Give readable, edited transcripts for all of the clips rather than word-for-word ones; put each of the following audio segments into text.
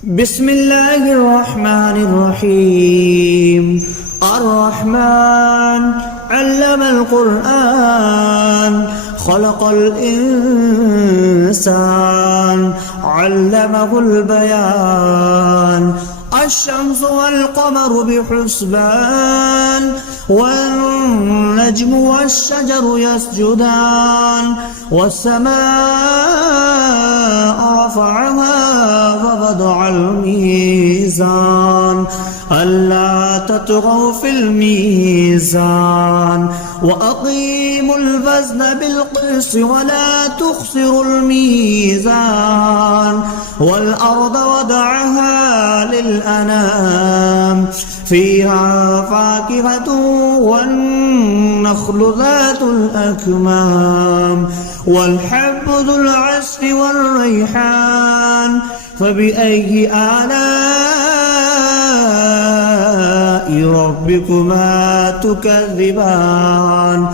بسم الله الرحمن الرحيم. الرحمن علم القرآن خلق الإنسان علمه البيان. الشمس والقمر بحسبان والنجم والشجر يسجدان والسماء رفعها ووضع الميزان ألا تطغوا في الميزان وأقيموا الوزن بالقسط ولا تخسروا الميزان والأرض وضعها للأنام فيها فاكهة والنخل ذات الأكمام والحب ذو العصف والريحان فبأي آلاء ربكما تكذبان.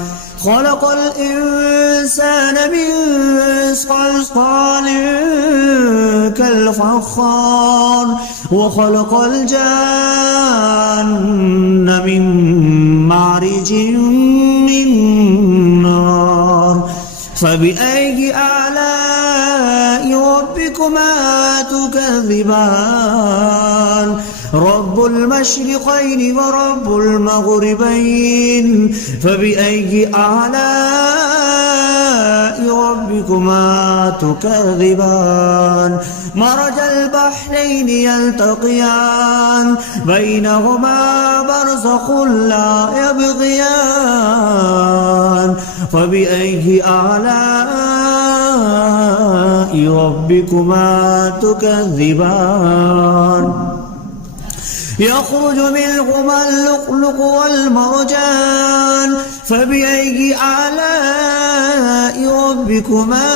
خلق الإنسان من صلصال كالفخار وخلق الجان من مارج من نار فبأي آلاء ربكما تكذبان. رب المشرقين ورب المغربين فبأي آلاء ربكما تكذبان. مرج البحرين يلتقيان بينهما برزخ لا يبغيان فبأي آلاء ربكما تكذبان. يخرج منهما اللؤلؤ والمرجان فبأي آلاء ربكما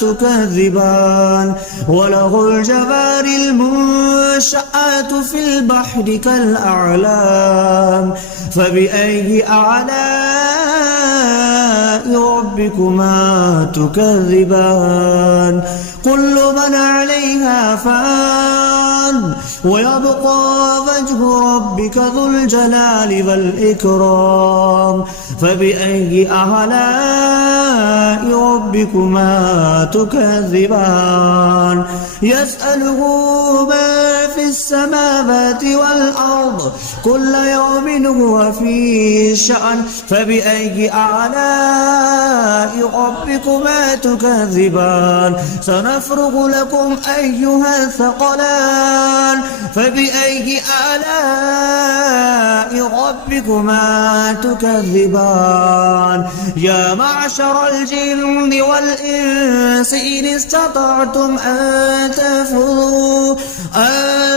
تكذبان. وله الجوار المنشآت في البحر كالأعلام فبأي آلاء ربكما تكذبان. كل من عليها فان ويبقى وجه ربك ذو الجلال والإكرام فبأي آلاء ربكما تكذبان. يسأله ما في السماوات والأرض كل يوم هو في شأن فبأي آلاء ربكما تكذبان. سنفرغ لكم أيها الثقلان فبأي آلاء ربكما تكذبان. يا معشر الجن والإنس إن استطعتم أن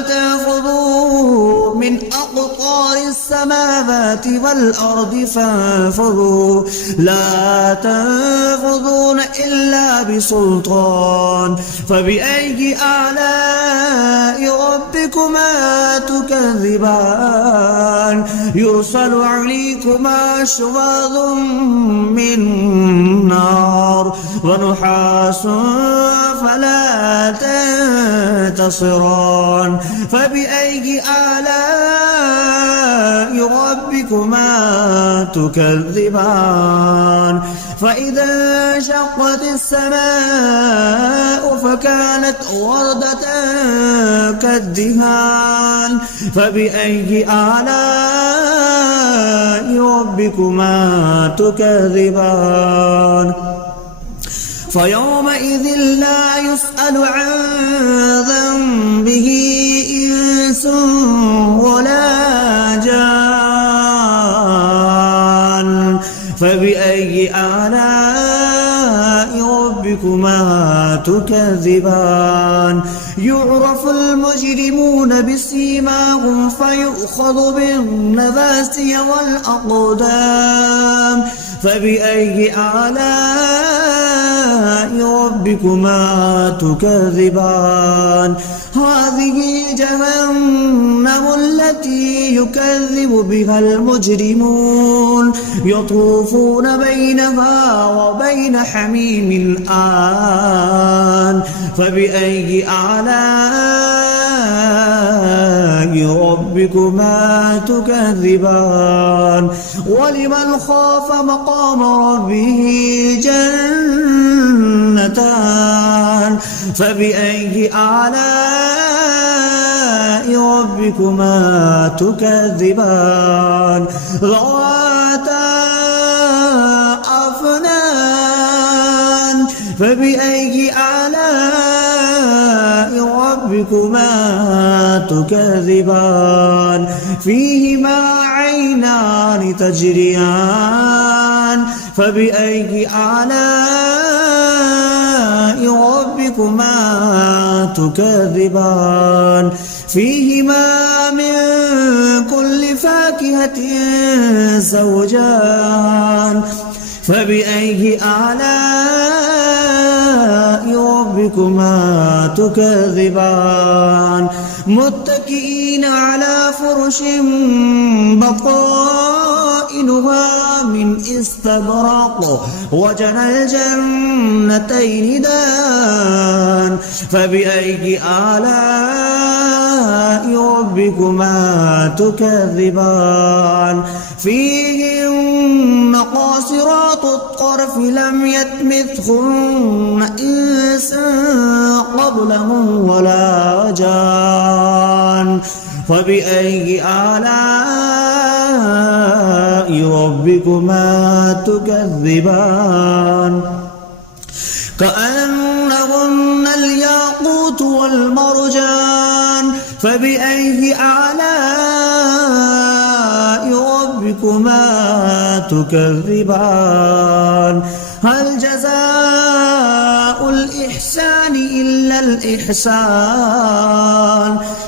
تنفذوا من أقطار السماوات والأرض فانفذوا لا تنفذون إلا بسلطان فبأي آلاء ربكما تكذبان. يرسل عليكما شواظ من نار ونحاس فلا تنتصران فبأي آلاء ربكما تكذبان. فإذا انشقت السماء فكانت وردة كالدهان فبأي آلاء ربكما تكذبان. فيومئذ لا يسأل عن ذنبه إنس ولا جان فبأي آلاء ربكما تكذبان. يعرف المجرمون بسيماهم فيؤخذ بالنواسي والأقدام فبأي آلاء ربكما تكذبان. هذه جهنم التي يكذب بها المجرمون يطوفون بينها وبين حميم آن فبأي آلاء ربكما تكذبان ولمن خاف مقام ربه جنتان فبأي آلاء ربكما تكذبان ذواتا أفنان فبأي آلاء ربكما تكذبان فيهما عينان تجريان فبأي آلاء ربكما تكذبان فيهما من كل فاكهة زوجان فبأي آلاء ربكما تكذبان متكئين على فرش بطائنها من استبرق وجنى الجنتين دان فبأي آلاء ربكما تكذبان فيهن قاصرات الطرف لم يطمثهن إنس قبلهم ولا جان فبأي آلاء ربكما تكذبان كأنهن الياقوت والمرجان فبأي آلاء ربكما تكذبان هل جزاء الإحسان إلا الإحسان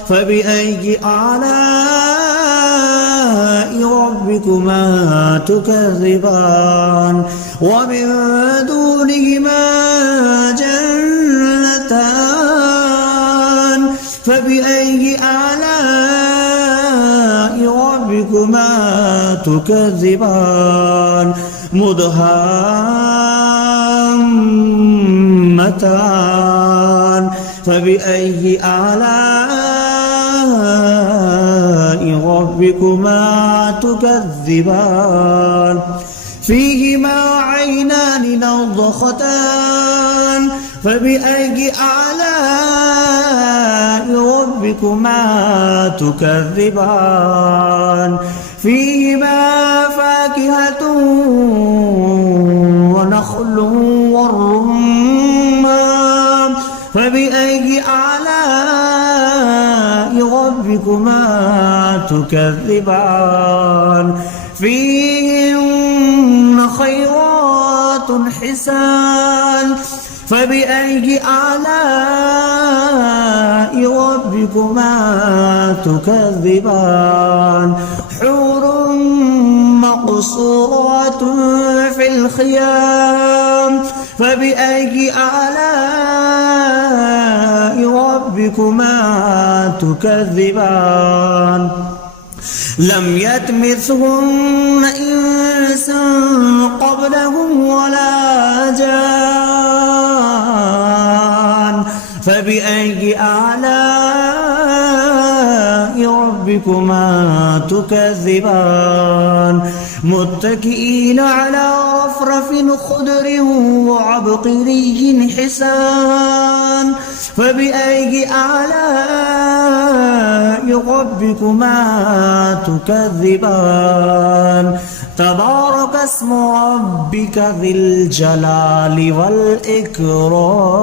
فبأي آلاء ربكما تكذبان ومن دونهما جنتان فبأي آلاء ربكما تكذبان مدهامتان فبأي آلاء ربكما تكذبان فيهما عينان نضختان فبأي آلاء ربكما تكذبان فيهما فاكهة ونخل والرمان فبأي آلاء ربكما تكذبان فيهن خيرات حسان فبأي آلاء ربكما تكذبان حور مقصورات في الخيام فبأي آلاء ربكما تكذبان لم يطمثهن إنس قبلهم ولا جان فبأي آلاء ربكما تكذبان متكئين على رفرف خضر وعبقري حسان فبأي آلاء ربكما تكذبان تبارك اسم ربك ذي الجلال والإكرام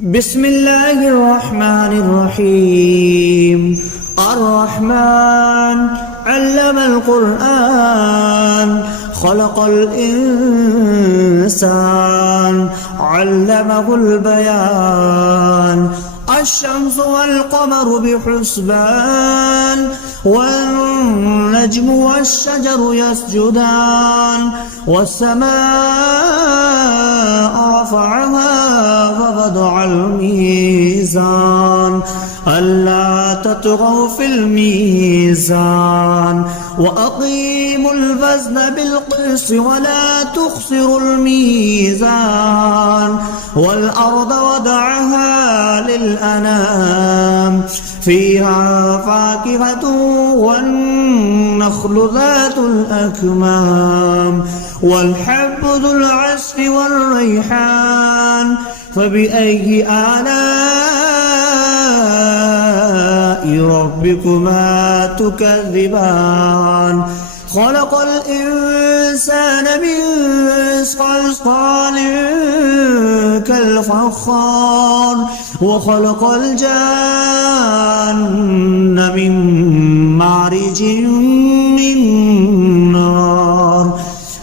بسم الله الرحمن الرحيم الرحمن علم القرآن خلق الإنسان علمه البيان الشمس والقمر بحسبان والنجم والشجر يسجدان والسماء رفعها ووضع الميزان ألا تطغوا في الميزان وأقيموا الوزن بالقسط ولا تخسروا الميزان والأرض وضعها للأنام فيها فاكهة والنخل ذات الأكمام والحب ذو العصف والريحان فبأي آلاء ربكما تكذبان خلق الإنسان من صلصال كالفخار وخلق الجان من مارج من نار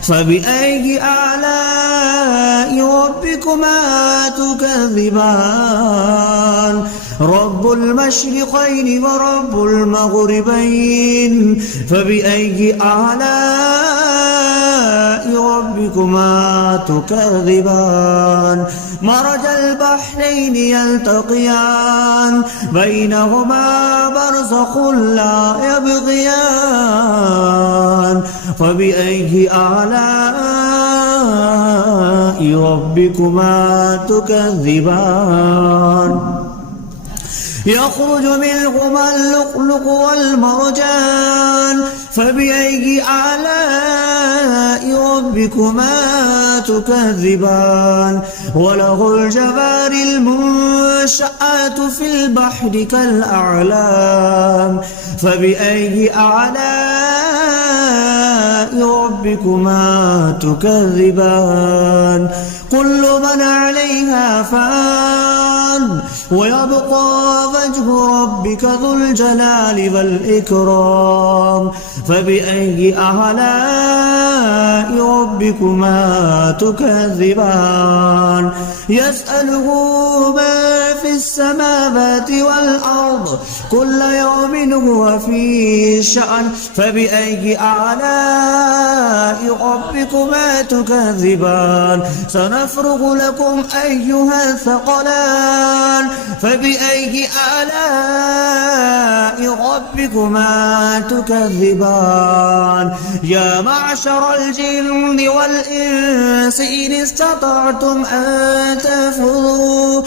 فبأي آلاء ربكما تكذبان رب المشرقين ورب المغربين فبأي آلاء ربكما تكذبان مرج البحرين يلتقيان بينهما برزخ لا يبغيان فبأي آلاء ربكما تكذبان يخرج منهما اللؤلؤ والمرجان فبأي آلاء ربكما تكذبان وله الجوار المنشآت في البحر كالأعلام فبأي آلاء ربكما تكذبان كل من عليها فان ويبقى وجه ربك ذو الجلال والإكرام فبأي آلاء ربكما تكذبان يسأله ما في السماوات والأرض كل يوم هو في شأن فبأي آلاء ربكما تكذبان سنفرغ لكم أيها الثقلان فبأي آلاء ربكما تكذبان يا معشر الجن والإنس إن استطعتم أن تنفذوا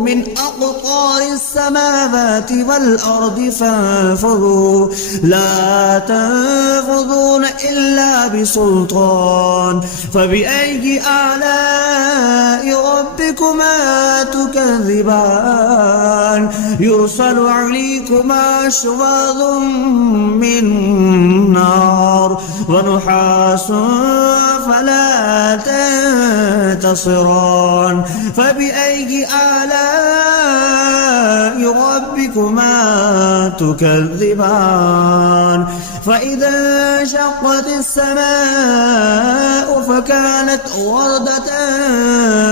من أقطار السماوات والأرض فانفذوا لا تنفذون إلا بسلطان فبأي آلاء ربكما تكذبان يرسل عليكما شواظ من نار ونحاس فلا تنتصران فبأي آلاء ربكما تكذبان فإذا انشقت السماء فكانت وردة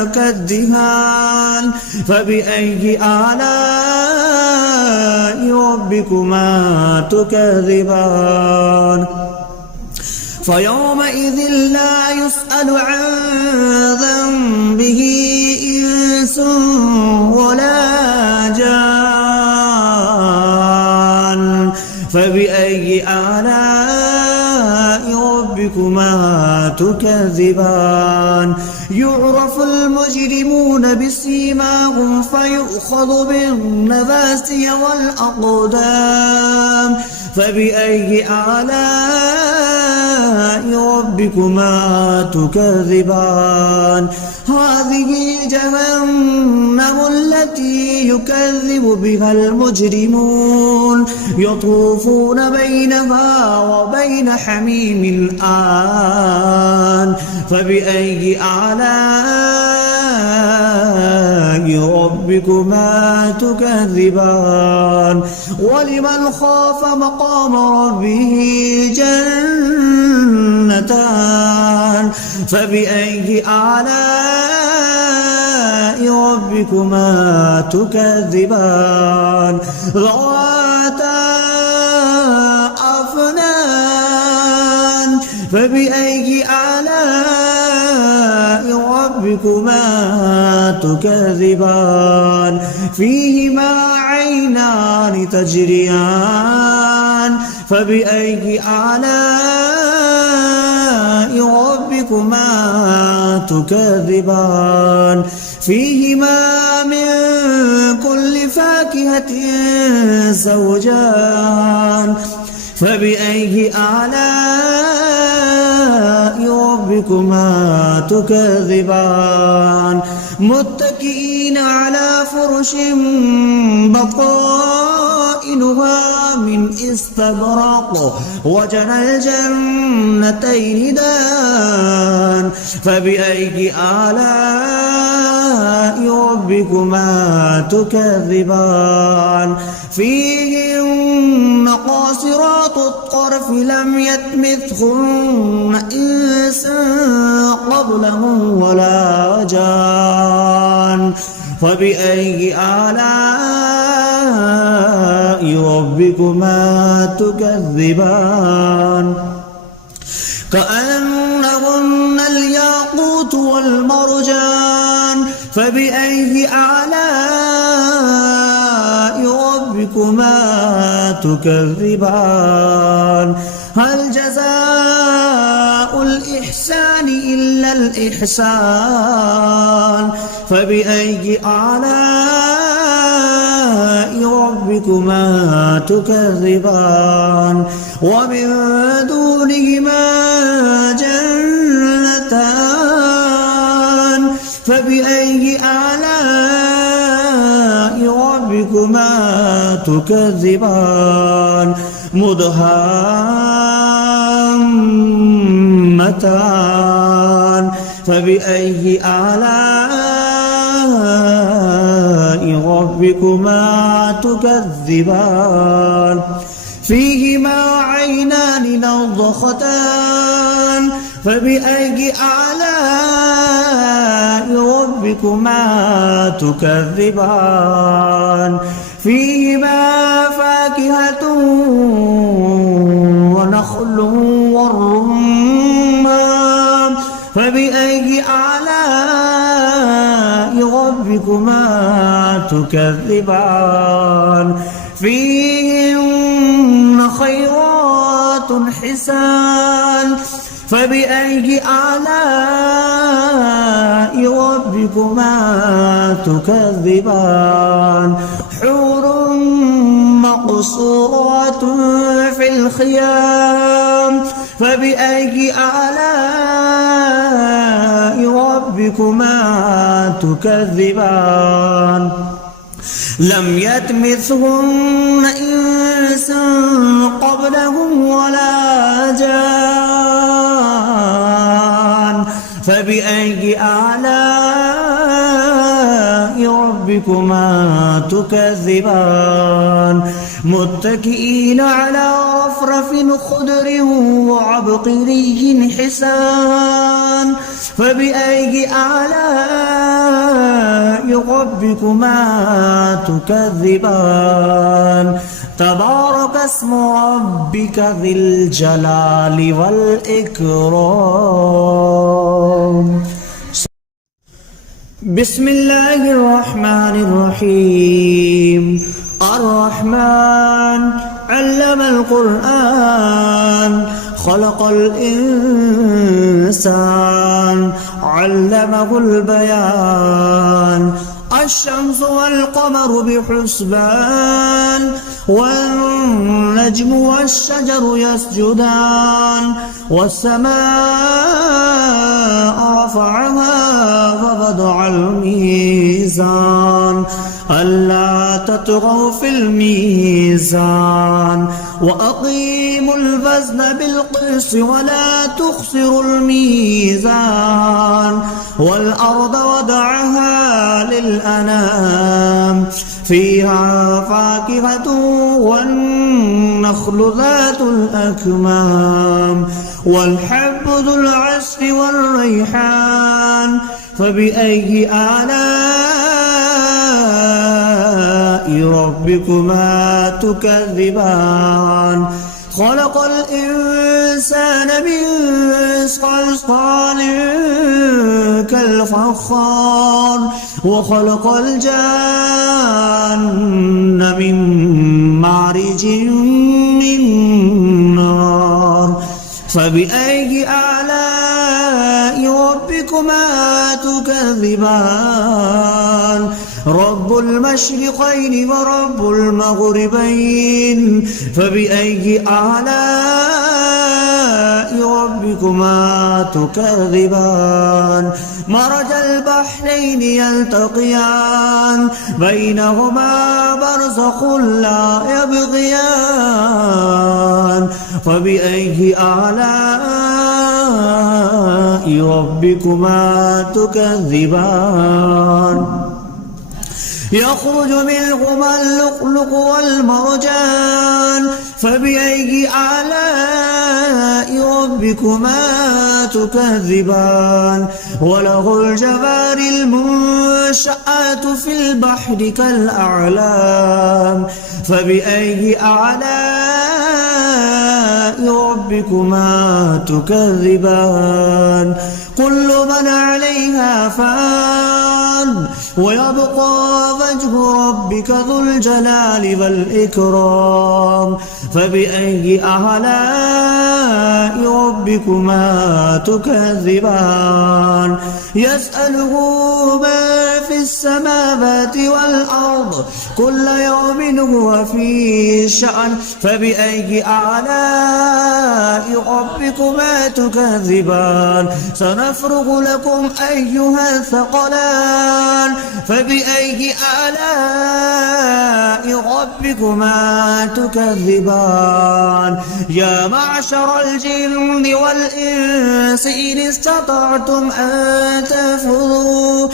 كالدهان فبأي آلاء ربكما تكذبان فيومئذ لا يسأل عن ذنبه إنس ولا جان فبأي آلاء ربكما تكذبان يعرف المجرمون بسيماهم فيؤخذ بالنواسي والأقدام فبأي آلاء ربكما تكذبان هذه جهنم التي يكذب بها المجرمون يطوفون بينها وبين حميم آن فبأي آلاء ربكما تكذبان ولمن خاف مقام ربه جنتان فبأي آلاء ربكما تكذبان ذواتا أفنان فبأي آلاء ربكما تكذبان فيهما عينان تجريان فبأي آلاء ربكما تكذبان فيهما من كل فاكهة زوجان فبأي آلاء ربكما تكذبان متكئين على فرش بطائنها من استبرق وجنى الجنتين دان فبأي آلاء ربكما تكذبان فيهن قاصرات الطرف لم يطمثهن إنس قبلهم ولا جان فبأي آلاء ربكما تكذبان كأنهن الياقوت والمرجان فبأي آلاء ربكما تكذبان هل جزاء الإحسان إلا الإحسان فبأي آلاء ربكما تكذبان ومن دونهما جنتان فبأي آلاء ربكما تكذبان مدهامتان فبأي آلاء ربكما تكذبان فيهما عينان نضختان فبأي آلاء ربكما تكذبان فيهما فاكهة ونخل والرمان فبأي آلاء ربكما تكذبان فيهن خيرات حسان فبأي آلاء ربكما تكذبان حور مقصورات في الخيام فبأي آلاء ربكما تكذبان لم يطمثهن إنس قبلهم ولا جان فبأي آلاء ربكما تكذبان متكئين على رفرف خضر وعبقري حسان فبأي آلاء ربكما تكذبان تبارك اسم ربك ذي الجلال والإكرام بسم الله الرحمن الرحيم الرحمن علم القرآن خلق الإنسان علمه البيان الشمس والقمر بحسبان والنجم والشجر يسجدان والسماء رفعها ووضع الميزان ألا تطغوا في الميزان وأقيموا الوزن بالقسط ولا تخسروا الميزان والأرض وضعها للأنام فيها فاكهة والنخل ذات الأكمام والحب ذو العصف والريحان فبأي آلاء ربكما تكذبان خلق الإنسان من صلصال كالفخار وخلق الجان من مارج من نار فبأي آلاء ربكما تكذبان رب المشرقين ورب المغربين فبأي آلاء ربكما تكذبان مرج البحرين يلتقيان بينهما برزخ لا يبغيان فبأي آلاء ربكما تكذبان يخرج منهما اللؤلؤ والمرجان فبأي آلاء ربكما تكذبان وله الجوار المنشآت في البحر كالأعلام فبأي آلاء ربكما تكذبان كل من عليها فان ويبقى وجه ربك ذو الجلال والإكرام فبأي آلاء ربكما تكذبان يسأله من في السماوات والأرض كل يوم هو في شأن فبأي آلاء ربكما تكذبان سنفرغ لكم أيها الثقلان فبأي آلاء ربكما تكذبان يا معشر الجن والإنس إن استطعتم أن تنفذوا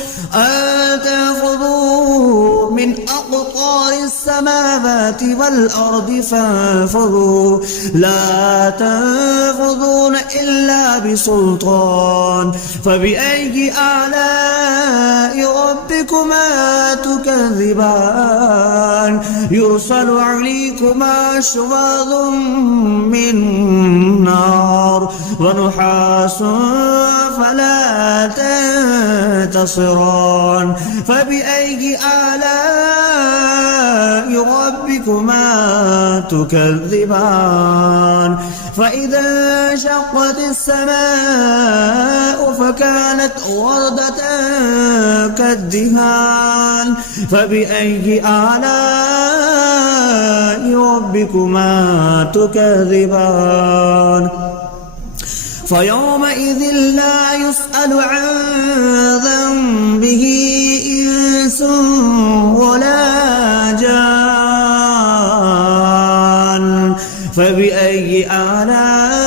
من أقطار السماوات والأرض فانفذوا لا تنفذون إلا بسلطان فبأي آلاء ربكما تكذبان يرسل عليكما شواظ من نار ونحاس فلا تنتصران فبأي آلاء ربكما تكذبان فإذا انشقت السماء فكانت وردة كالدهان فبأي آلاء ربكما تكذبان فيومئذ لا يسأل عن ذنبه إنس ولا جان فبأي آلاء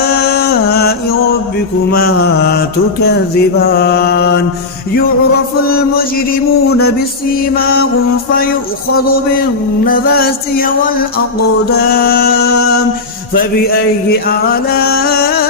ربكما تكذبان يعرف المجرمون بسيماهم فيؤخذ بالنواسي والأقدام فبأي آلاء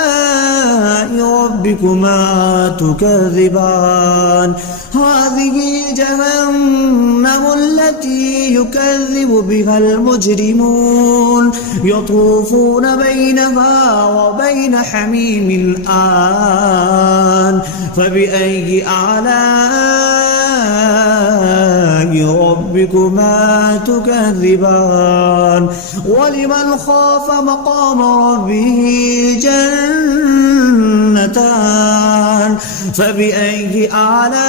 ربكما تكذبان هذه جهنم التي يكذب بها المجرمون يطوفون بينها وبين حميم آن فبأي آلاء ربكما تكذبان ولمن خاف مقام ربه جنتان فبأي آلاء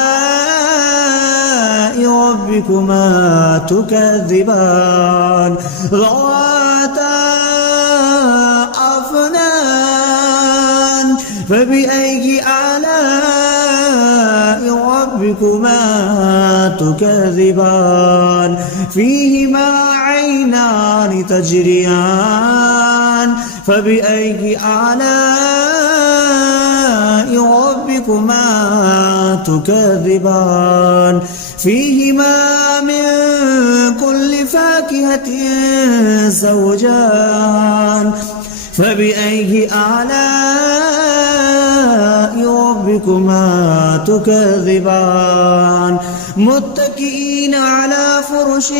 ربكما تكذبان ذواتا أفنان فبأي آلاء ربكما تكذبان فيهما عينان تجريان فبأي آلاء ربكما تكذبان فيهما من كل فاكهة زوجان فبأي آلاء ربكما ربكما تكذبان متكئين على فرش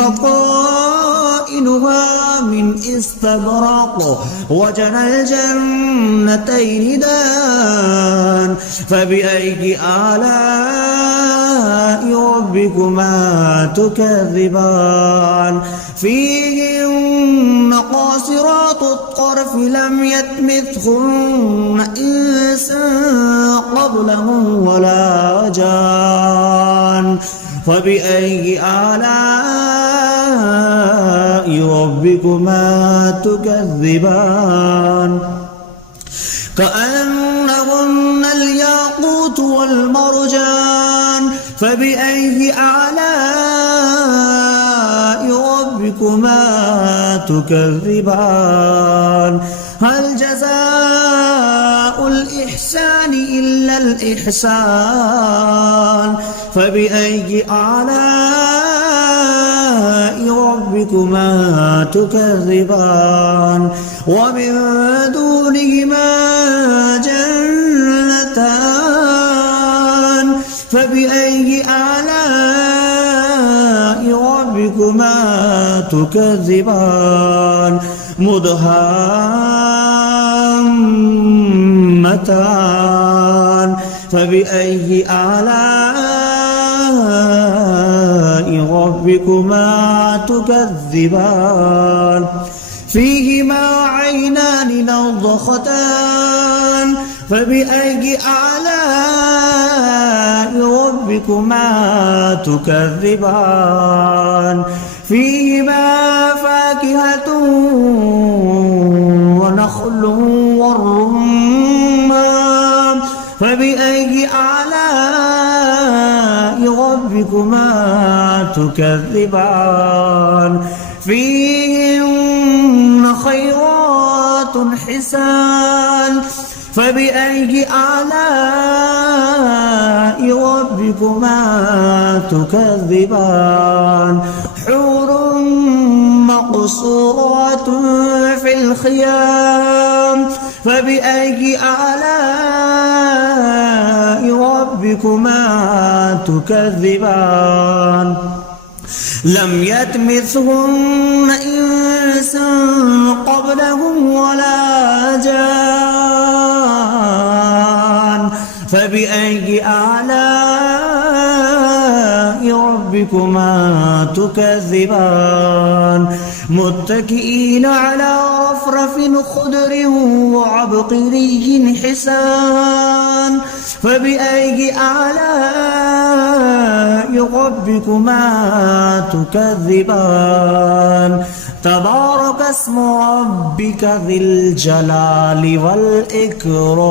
بطائنها من استبرق وجنى الجنتين دان فبأي آلاء ربكما تكذبان فيهن قاصرات الطرف لم يطمثهن إنس قبلهم ولا جان فبأي آلاء ربكما تكذبان كأنهن الياقوت والمرجان فبأي آلاء ربكما تكذبان هل جزاء الإحسان إلا الإحسان فبأي آلاء ربكما تكذبان ومن دونهما جنتان فبأي آلاء ربكما تكذبان مدهامتان فبأي آلاء ربكما تكذبان فيهما عينان نضختان فبأي آلاء ربكما تكذبان فيهما فاكهة ونخل والرمان فبأي آلاء ربكما تكذبان فيهن خيرات حسان فبأي آلاء ربكما تكذبان حور مقصورات في الخيام فبأي آلاء ربكما تكذبان لم يطمثهن إنس قبلهم ولا جان فبأي آلاء ربكما تكذبان متكئين على رفرف خضر وعبقري حسان فبأي آلاء ربكما تكذبان تبارك اسم ربك ذي الجلال والإكرام